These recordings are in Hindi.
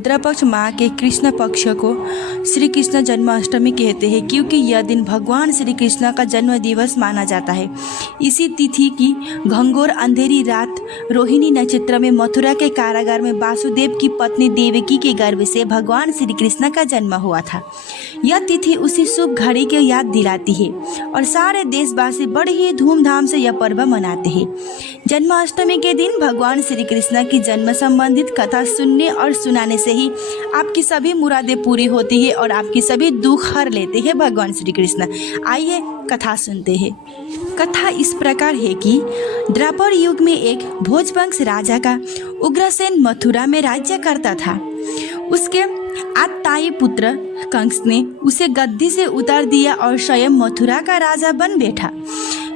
भाद्र पक्ष माह के कृष्ण पक्ष को श्री कृष्ण जन्माष्टमी कहते हैं, क्योंकि यह दिन भगवान श्री कृष्ण का जन्म दिवस माना जाता है। इसी तिथि की घंघोर अंधेरी रात रोहिणी नक्षत्र में मथुरा के कारागार में वासुदेव की पत्नी देवकी के गर्भ से भगवान श्री कृष्ण का जन्म हुआ था। यह तिथि उसी शुभ घड़ी की याद दिलाती है और सारे देशवासी बड़े ही धूमधाम से यह पर्व मनाते हैं। जन्माष्टमी के दिन भगवान श्री कृष्ण की जन्म संबंधित कथा सुनने और सुनाने से ही आपकी सभी मुरादें पूरी होती है और आपकी सभी दुख हर लेते हैं भगवान श्री कृष्ण। आइए कथा सुनते हैं। कथा इस प्रकार है कि द्वापर युग में एक भोजवंश राजा का उग्रसेन मथुरा में राज्य करता था। उसके आत्ताई पुत्र कंस ने उसे गद्दी से उतार दिया और स्वयं मथुरा का राजा बन बैठा।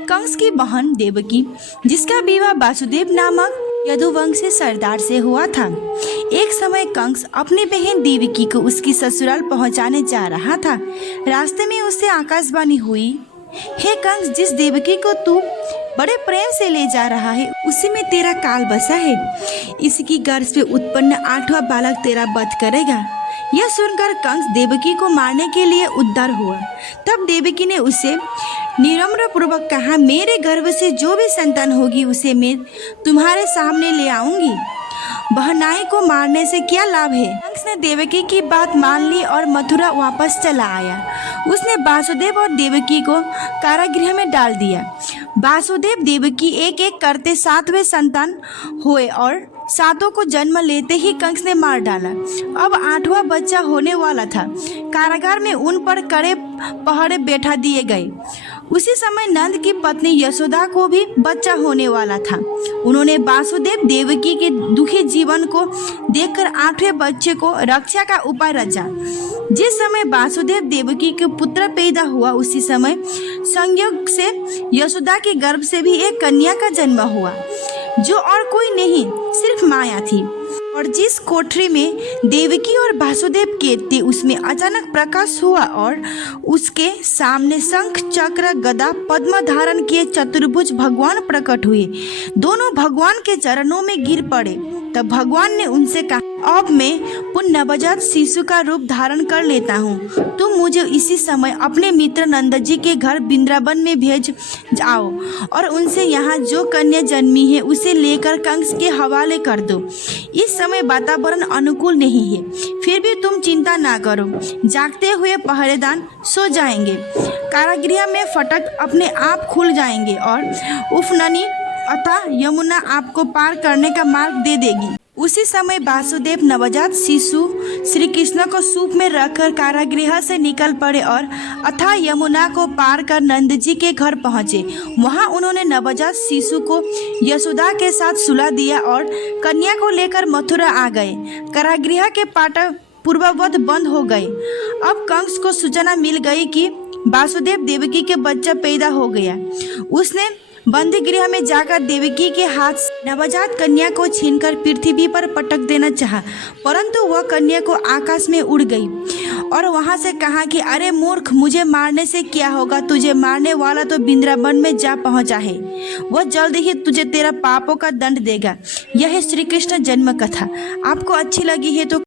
कंस की बहन देवकी, जिसका विवाह वासुदेव नामक यदुवंशी सरदार से हुआ था। एक समय कंस अपनी बहन देवकी को उसकी ससुराल पहुंचाने जा रहा था। रास्ते में उसे आकाशवाणी हुई, हे कंस, जिस देवकी को तू बड़े प्रेम से ले जा रहा है उसी में तेरा काल बसा है। इसकी गर्भ से उत्पन्न 8वां बालक तेरा वध करेगा। यह सुनकर कंस देवकी को मारने के लिए उद्यत हुआ। तब देवकी ने उसे निरम्र पूर्वक कहा, मेरे गर्भ से जो भी संतान होगी उसे मैं तुम्हारे सामने ले आऊंगी। बहनाई को मारने से क्या लाभ है। कंस ने देवकी की बात मान ली और मथुरा वापस चला आया। उसने वासुदेव और देवकी को कारागृह में डाल दिया। वासुदेव देवकी एक एक करते 7वें संतान हुए और 7 को जन्म लेते ही कंस ने मार डाला। अब 8वां बच्चा होने वाला था। कारागार में उन पर कड़े पहरे बैठा दिए गए। उसी समय नंद की पत्नी यशोदा को भी बच्चा होने वाला था। उन्होंने वासुदेव देवकी के दुखी जीवन को देखकर 8वें बच्चे को रक्षा का उपाय रचा। जिस समय वासुदेव देवकी के पुत्र पैदा हुआ उसी समय संयोग से यशोदा के गर्भ से भी एक कन्या का जन्म हुआ, जो और कोई नहीं सिर्फ माया थी। और जिस कोठरी में देवकी और वासुदेव कैद थे उसमें अचानक प्रकाश हुआ और उसके सामने शंख चक्र गदा पद्म धारण किए चतुर्भुज भगवान प्रकट हुए। दोनों भगवान के चरणों में गिर पड़े। तब भगवान ने उनसे कहा, अब मैं पुनः नवजात शिशु का रूप धारण कर लेता हूँ। तुम मुझे इसी समय अपने मित्र नंद जी के घर वृंदावन में भेज जाओ और उनसे यहाँ जो कन्या जन्मी है उसे लेकर कंस के हवाले कर दो। इस समय वातावरण अनुकूल नहीं है, फिर भी तुम चिंता ना करो। जागते हुए पहरेदार सो जाएंगे। कारागृह में फटक अपने आप खुल जाएंगे और उफननी अतः यमुना आपको पार करने का मार्ग दे देगी। उसी समय वासुदेव नवजात शिशु श्री कृष्ण को सूप में रखकर कारागृह से निकल पड़े और अथाह यमुना को पार कर नंद जी के घर पहुँचे। वहाँ उन्होंने नवजात शिशु को यशोदा के साथ सुला दिया और कन्या को लेकर मथुरा आ गए। कारागृह के फाटक पूर्ववत बंद हो गए। अब कंस को सूचना मिल गई कि वासुदेव देवकी के बच्चा पैदा हो गया। उसने बंदी गृह में जाकर देवकी के हाथ से नवजात कन्या को छीनकर पृथ्वी पर पटक देना चाहा, परंतु वह कन्या को आकाश में उड़ गई और वहां से कहा कि अरे मूर्ख, मुझे मारने से क्या होगा। तुझे मारने वाला तो वृंदावन में जा पहुंचा है। वह जल्द ही तुझे तेरा पापों का दंड देगा। यह है श्री कृष्ण जन्म कथा। आपको अच्छी लगी है तो